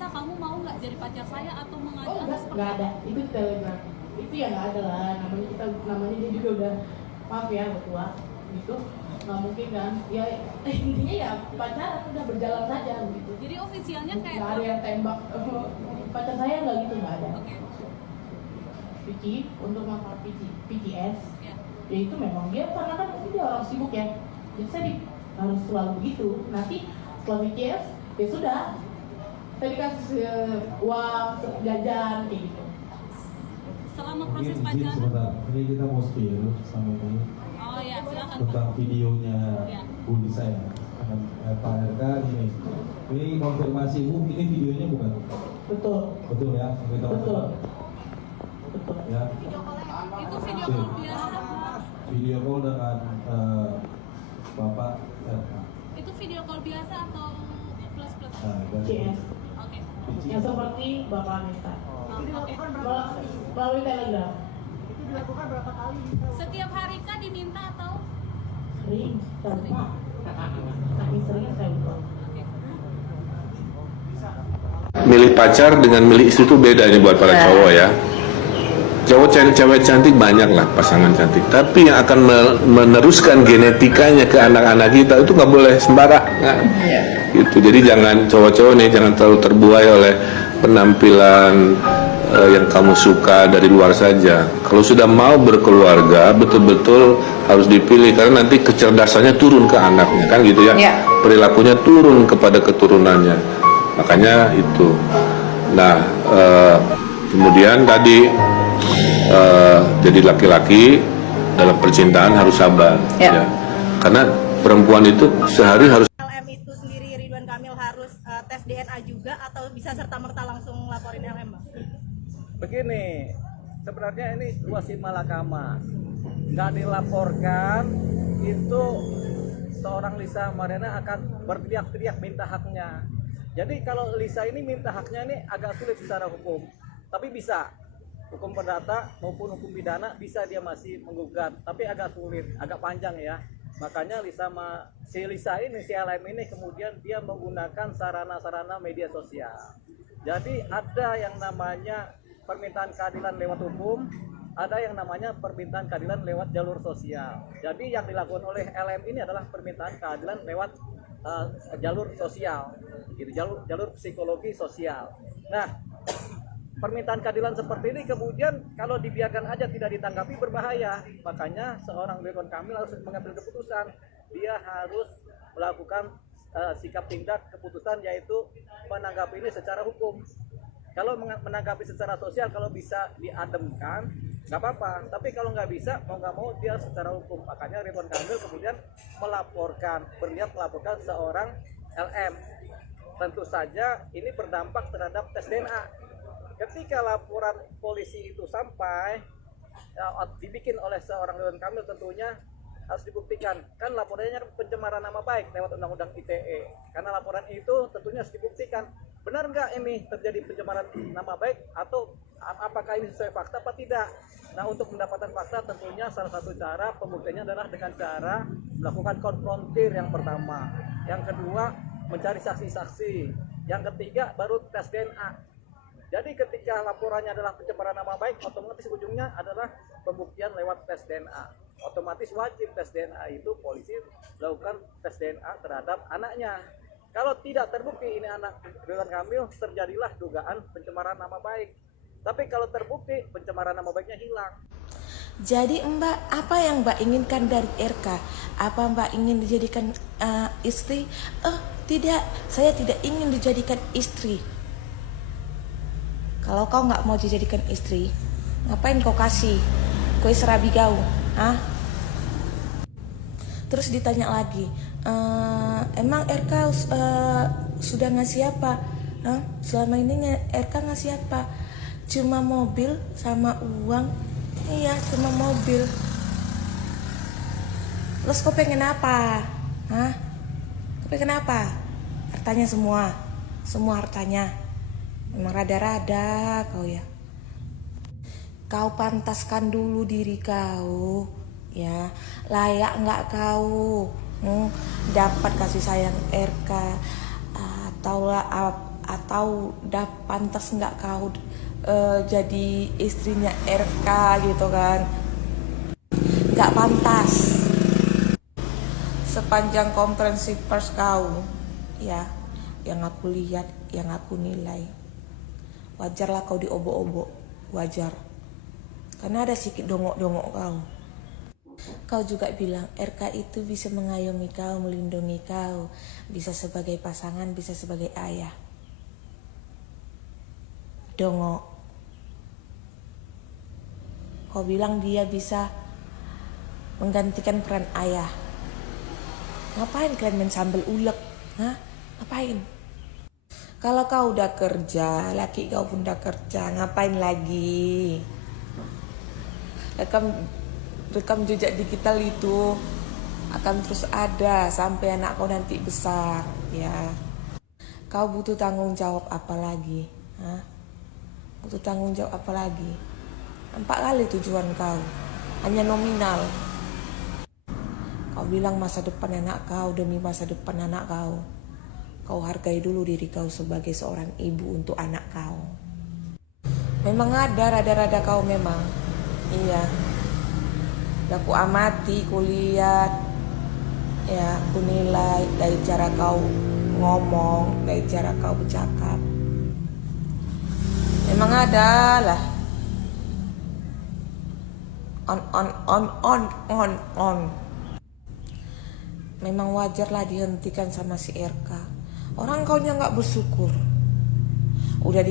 Ca, kamu mau nggak jadi pacar saya atau mengajak? Oh nggak ada, itu telegram. Itu ya nggak ada lah, namanya dia juga udah, maaf ya betua gitu, nggak mungkin kan ya. Intinya ya pacaran udah berjalan saja gitu. Jadi ofisialnya kayak nggak ada yang tembak pacar saya, nggak gitu, nggak ada. Oke. Vicky untuk masalah PCS Ya. ya itu memang dia, karena kan mungkin dia orang sibuk ya, jadi saya harus selalu begitu. Nanti setelah PCS ya sudah, saya dikasih uang jajan kayak gitu. Selama proses Izin pacaran. sebentar, ini kita mau spill sama ini Oh ya, silakan. tentang videonya Ya. Budi saya. Pak RK ini konfirmasi ini videonya bukan? Betul. Betul ya? Kita Betul. Betul. Ya. Itu video call biasa. Video call dengan Bapak RK. Itu video call biasa atau plus plus? Nah, dan CS Oke. yang seperti Bapak minta Oke. melalui telegram. Itu dilakukan berapa kali? Setiap hari kah diminta atau? Sering, saya lupa. Tapi sering saya lupa. Oke. Milih pacar dengan milih istri itu beda ini buat para cowok ya. Cowok cewek cantik banyak lah, pasangan cantik. Tapi yang akan meneruskan genetikanya ke anak-anak kita itu nggak boleh sembarangan. Gitu. Jadi jangan cowok-cowok nih jangan terlalu terbuai oleh penampilan yang kamu suka dari luar saja. Kalau sudah mau berkeluarga, betul-betul harus dipilih karena nanti kecerdasannya turun ke anaknya, kan gitu ya. Perilakunya turun kepada keturunannya. Makanya itu. Nah, kemudian tadi jadi laki-laki dalam percintaan harus sabar, ya. Karena perempuan itu sehari harus. LM itu sendiri Ridwan Kamil harus tes DNA juga atau bisa serta-merta langsung laporin LM, Bang? Begini, sebenarnya ini situasi malakama. Nggak dilaporkan, itu seorang Lisa Mariana akan berteriak-teriak minta haknya. Jadi kalau Lisa ini minta haknya ini agak sulit secara hukum, tapi bisa. Hukum perdata maupun hukum pidana bisa dia masih menggugat, tapi agak sulit, agak panjang ya. Makanya si Lisa ini, si LM ini kemudian dia menggunakan sarana-sarana media sosial. Jadi ada yang namanya permintaan keadilan lewat hukum, ada yang namanya permintaan keadilan lewat jalur sosial. Jadi yang dilakukan oleh LM ini adalah permintaan keadilan lewat jalur sosial, gitu, jalur psikologi sosial. Nah, permintaan keadilan seperti ini kemudian kalau dibiarkan aja tidak ditanggapi berbahaya. Makanya seorang Ridwan Kamil harus mengambil keputusan. Dia harus melakukan sikap tindak keputusan, yaitu menanggapi ini secara hukum. Kalau menanggapi secara sosial, kalau bisa diademkan nggak apa-apa, tapi kalau nggak bisa, mau nggak mau dia secara hukum. Makanya Ridwan Kamil kemudian berniat melaporkan seorang LM. Tentu saja ini berdampak terhadap tes DNA. Ketika laporan polisi itu sampai dibikin oleh seorang Ridwan Kamil, tentunya harus dibuktikan. Kan laporannya pencemaran nama baik lewat Undang-Undang ITE. Karena laporan itu tentunya harus dibuktikan. Benar nggak ini terjadi pencemaran nama baik, atau apakah ini sesuai fakta apa tidak? Nah, untuk mendapatkan fakta tentunya salah satu cara pembuktiannya adalah dengan cara melakukan konfrontir yang pertama. Yang kedua, mencari saksi-saksi. Yang ketiga, baru tes DNA. Jadi ketika laporannya adalah pencemaran nama baik, otomatis ujungnya adalah pembuktian lewat tes DNA. Otomatis wajib tes DNA itu polisi melakukan tes DNA terhadap anaknya. Kalau tidak terbukti ini anak Ridwan Kamil, terjadilah dugaan pencemaran nama baik. Tapi kalau terbukti pencemaran nama baiknya hilang. Jadi Mbak, apa yang Mbak inginkan dari RK? Apa Mbak ingin dijadikan istri? Tidak, saya tidak ingin dijadikan istri. Kalau kau nggak mau dijadikan istri, ngapain kau kasih kue serabi gaul? Terus ditanya lagi, emang RK sudah ngasih apa? Selama ini RK ngasih apa? Cuma mobil sama uang. Iya, cuma mobil. Terus kau pengen apa? Kau pengen apa? Hartanya semua hartanya. Memang rada-rada kau ya. Kau pantaskan dulu diri kau, ya. Layak nggak kau dapat kasih sayang RK, atau atau udah pantas nggak kau jadi istrinya RK gitu kan. Nggak pantas. Sepanjang konferensi pers kau ya, yang aku lihat, yang aku nilai, wajarlah kau diobok-obok, wajar, karena ada sedikit dongok-dongok kau. Kau juga bilang RK itu bisa mengayomi kau, melindungi kau, bisa sebagai pasangan, bisa sebagai ayah. Dongok. Kau bilang dia bisa menggantikan peran ayah. Ngapain kalian main sambal ulek? Hah? Ngapain? Kalau kau udah kerja, laki kau pun udah kerja, ngapain lagi? Rekam jejak digital itu akan terus ada sampai anak kau nanti besar, ya. Kau butuh tanggung jawab apa lagi? Hah? Butuh tanggung jawab apa lagi? 4 kali tujuan kau, hanya nominal. Kau bilang masa depan anak kau demi masa depan anak kau. Kau hargai dulu diri kau sebagai seorang ibu untuk anak kau. Memang ada rada-rada kau memang, iya. Aku amati, kulihat, ya, aku nilai dari cara kau ngomong, dari cara kau bercakap. Memang ada lah. On. Memang wajarlah dihentikan sama si RK. Orang kaunya nggak bersyukur. Udah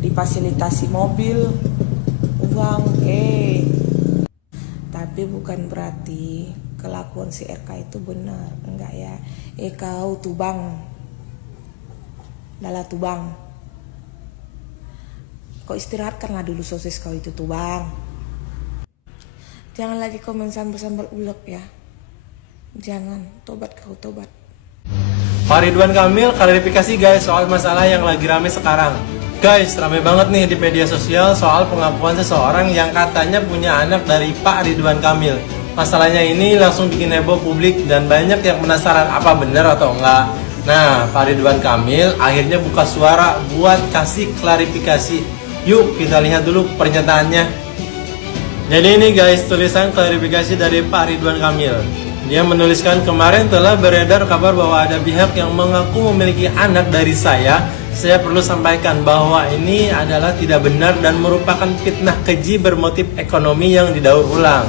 difasilitasi mobil, uang, tapi bukan berarti kelakuan si RK itu benar, enggak ya. Kau tubang, lala tubang. Kau istirahatkanlah dulu sosis kau itu tubang. Jangan lagi kau main sambal ulek ya. Jangan, tobat kau, tobat. Pak Ridwan Kamil klarifikasi guys soal masalah yang lagi rame sekarang. Guys, rame banget nih di media sosial soal pengakuan seseorang yang katanya punya anak dari Pak Ridwan Kamil. Masalahnya ini langsung bikin heboh publik dan banyak yang penasaran apa benar atau enggak. Nah, Pak Ridwan Kamil akhirnya buka suara buat kasih klarifikasi. Yuk kita lihat dulu pernyataannya. Jadi ini guys, tulisan klarifikasi dari Pak Ridwan Kamil. Dia menuliskan, kemarin telah beredar kabar bahwa ada pihak yang mengaku memiliki anak dari saya. Saya perlu sampaikan bahwa ini adalah tidak benar dan merupakan fitnah keji bermotif ekonomi yang didaur ulang.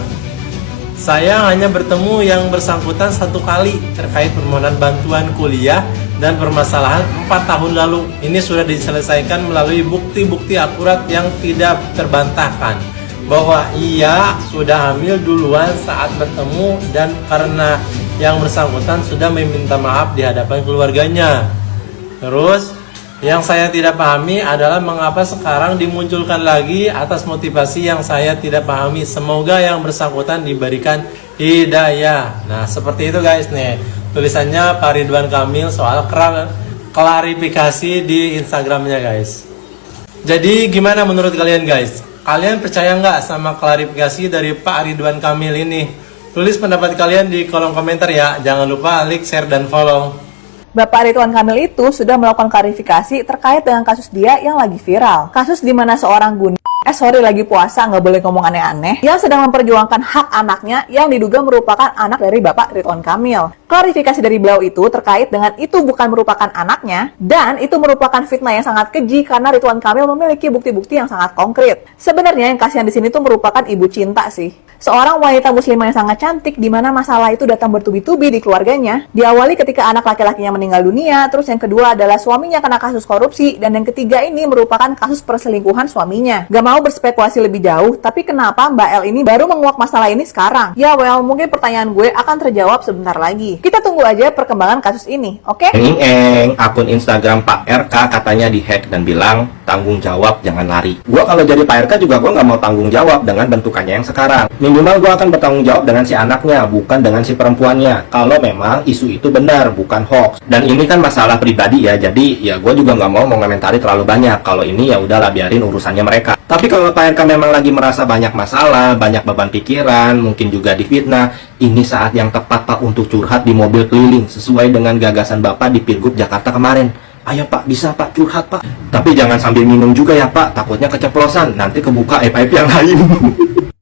Saya hanya bertemu yang bersangkutan 1 kali terkait permohonan bantuan kuliah dan permasalahan 4 tahun lalu. Ini sudah diselesaikan melalui bukti-bukti akurat yang tidak terbantahkan. Bahwa ia sudah hamil duluan saat bertemu dan karena yang bersangkutan sudah meminta maaf di hadapan keluarganya. Terus yang saya tidak pahami adalah mengapa sekarang dimunculkan lagi atas motivasi yang saya tidak pahami. Semoga yang bersangkutan diberikan hidayah. Nah seperti itu guys nih tulisannya Pak Ridwan Kamil soal klarifikasi di Instagramnya guys. Jadi gimana menurut kalian guys? Kalian percaya nggak sama klarifikasi dari Pak Ridwan Kamil ini? Tulis pendapat kalian di kolom komentar ya. Jangan lupa like, share, dan follow. Bapak Ridwan Kamil itu sudah melakukan klarifikasi terkait dengan kasus dia yang lagi viral. Kasus di mana seorang lagi puasa, nggak boleh ngomong aneh-aneh, yang sedang memperjuangkan hak anaknya yang diduga merupakan anak dari Bapak Ridwan Kamil. Klarifikasi dari beliau itu terkait dengan itu bukan merupakan anaknya, dan itu merupakan fitnah yang sangat keji karena Ridwan Kamil memiliki bukti-bukti yang sangat konkret. Sebenarnya yang kasihan di sini tuh merupakan ibu cinta sih. Seorang wanita muslimah yang sangat cantik di mana masalah itu datang bertubi-tubi di keluarganya. Diawali ketika anak laki-lakinya meninggal dunia, terus yang kedua adalah suaminya kena kasus korupsi, dan yang ketiga ini merupakan kasus perselingkuhan suaminya. Gak mau berspekulasi lebih jauh, tapi kenapa Mbak L ini baru menguak masalah ini sekarang? Ya well, mungkin pertanyaan gue akan terjawab sebentar lagi. Kita tunggu aja perkembangan kasus ini, oke? Akun Instagram Pak RK katanya dihack dan bilang tanggung jawab jangan lari. Gua kalau jadi Pak RK juga gua nggak mau tanggung jawab dengan bentukannya yang sekarang. Minimal gua akan bertanggung jawab dengan si anaknya, bukan dengan si perempuannya. Kalau memang isu itu benar, bukan hoax. Dan ini kan masalah pribadi ya, jadi ya gua juga nggak mau mengomentari terlalu banyak. Kalau ini ya udahlah biarin urusannya mereka. Tapi kalau Pak RK memang lagi merasa banyak masalah, banyak beban pikiran, mungkin juga difitnah, ini saat yang tepat Pak untuk curhat di mobil keliling sesuai dengan gagasan Bapak di Pilgub Jakarta kemarin. Ayo Pak, bisa Pak, curhat Pak. Tapi jangan sambil minum juga ya Pak, takutnya keceplosan, nanti kebuka aib-aib yang lain.